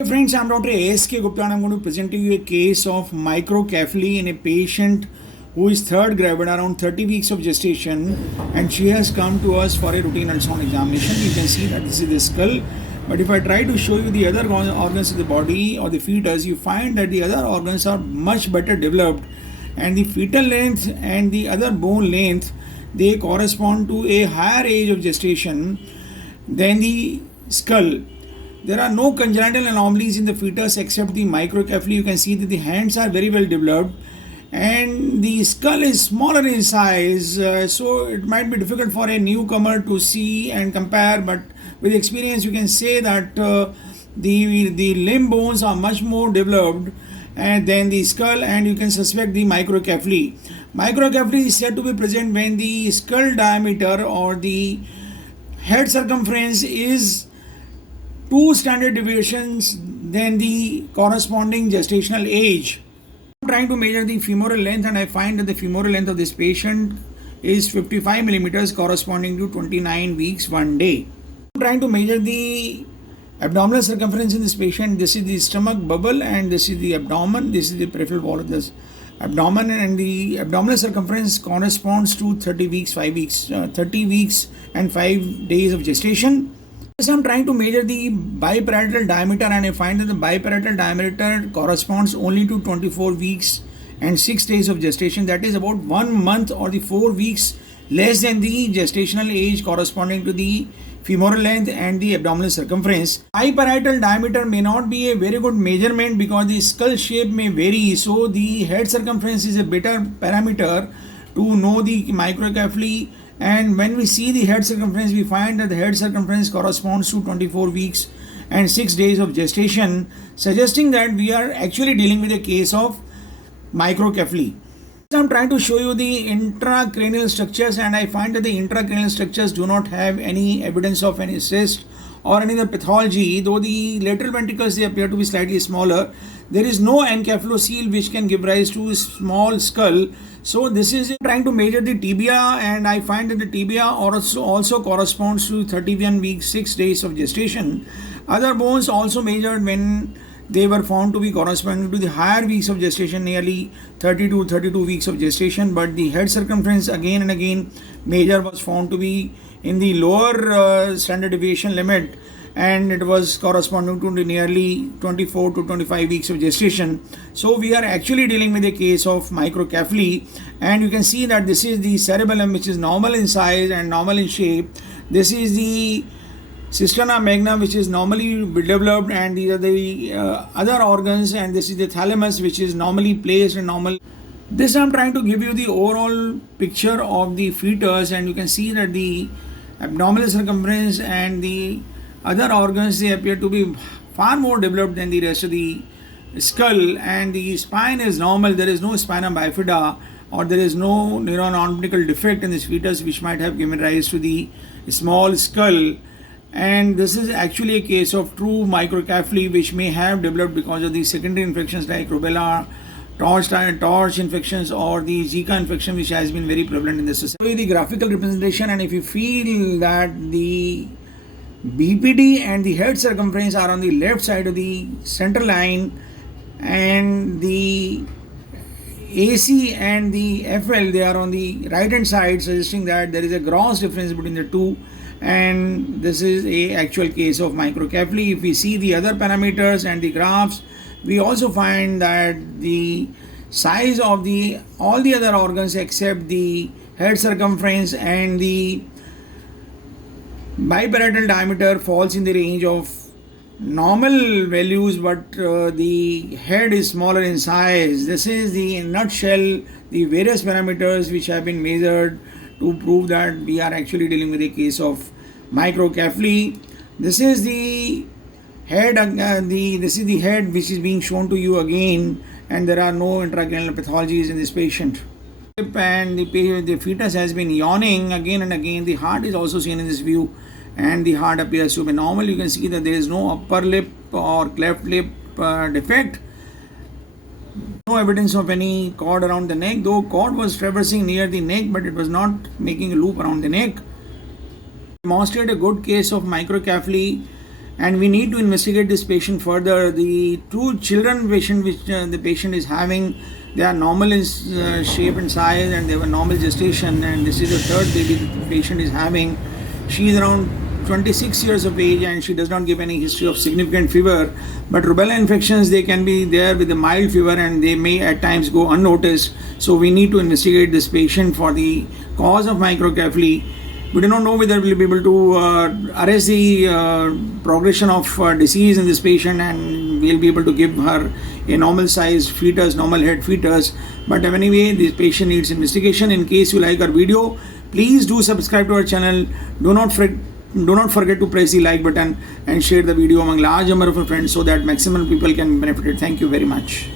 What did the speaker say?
Hey friends, I'm Dr. A.S.K. Gupta and I'm going to present to you a case of microcephaly in a patient who is third gravid, around 30 weeks of gestation, and she has come to us for a routine ultrasound examination. You can see that this is the skull, but if I try to show you the other organs of the body or the fetus, you find that the other organs are much better developed, and the fetal length and the other bone length, they correspond to a higher age of gestation than the skull. There are no congenital anomalies in the fetus except the microcephaly. You can see that the hands are very well developed and the skull is smaller in size, so it might be difficult for a newcomer to see and compare, but with experience you can say that the limb bones are much more developed than the skull, and you can suspect the microcephaly. Microcephaly is said to be present when the skull diameter or the head circumference is 2 standard deviations than the corresponding gestational age. I'm trying to measure the femoral length and I find that the femoral length of this patient is 55 millimeters corresponding to 29 weeks 1 day. I'm trying to measure the abdominal circumference in this patient. This is the stomach bubble and this is the abdomen. This is the peripheral wall of this abdomen, and the abdominal circumference corresponds to 30 weeks and 5 days of gestation. So I'm trying to measure the biparietal diameter and I find that the biparietal diameter corresponds only to 24 weeks and 6 days of gestation. That is about 1 month or the 4 weeks less than the gestational age corresponding to the femoral length and the abdominal circumference. Biparietal diameter may not be a very good measurement because the skull shape may vary, so the head circumference is a better parameter to know the microcephaly. And when we see the head circumference, we find that the head circumference corresponds to 24 weeks and 6 days of gestation, suggesting that we are actually dealing with a case of microcephaly. I'm trying to show you the intracranial structures, and I find that the intracranial structures do not have any evidence of any cyst or any other pathology, though the lateral ventricles, they appear to be slightly smaller. There is no encephalocele which can give rise to a small skull. So this is trying to measure the tibia, and I find that the tibia also corresponds to 31 weeks 6 days of gestation. Other bones also measured when they were found to be corresponding to the higher weeks of gestation, nearly 32 weeks of gestation, but the head circumference again and again measure was found to be in the lower standard deviation limit, and it was corresponding to nearly 24 to 25 weeks of gestation. So we are actually dealing with a case of microcephaly, and you can see that this is the cerebellum, which is normal in size and normal in shape. This is the cisterna magna, which is normally developed, and these are the other organs, and this is the thalamus, which is normally placed and normal. This I'm trying to give you the overall picture of the fetus, and you can see that the abdominal circumference and the other organs, they appear to be far more developed than the rest of the skull, and the spine is normal. There is no spina bifida or there is no neuroanatomical defect in this fetus which might have given rise to the small skull. And this is actually a case of true microcephaly which may have developed because of the secondary infections like rubella, torch infections, or the Zika infection, which has been very prevalent in this society. The graphical representation, and if you feel that the BPD and the head circumference are on the left side of the center line, and the AC and the FL, they are on the right hand side, suggesting that there is a gross difference between the two, and this is a actual case of microcephaly. If we see the other parameters and the graphs, we also find that the size of all the other organs except the head circumference and the biparietal diameter falls in the range of normal values, but the head is smaller in size. This is the, in nutshell, the various parameters which have been measured to prove that we are actually dealing with a case of microcephaly. This is the head, this is the head which is being shown to you again, and there are no intracranial pathologies in this patient. And the fetus has been yawning again and again. The heart is also seen in this view, and the heart appears to be normal. You can see that there is no upper lip or cleft lip defect. No evidence of any cord around the neck, though cord was traversing near the neck, but it was not making a loop around the neck. Demonstrate a good case of microcephaly and we need to investigate this patient further. The two children patient which the patient is having, they are normal in shape and size, and they have a normal gestation, and this is the third baby the patient is having. She is around 26 years of age and she does not give any history of significant fever, but rubella infections, they can be there with a mild fever and they may at times go unnoticed. So we need to investigate this patient for the cause of microcephaly. We do not know whether we'll be able to arrest the progression of disease in this patient, and we'll be able to give her a normal sized fetus, normal head fetus. But anyway, this patient needs investigation. In case you like our video, please do subscribe to our channel. Do not forget to press the like button and share the video among large number of your friends so that maximum people can benefit. Thank you very much.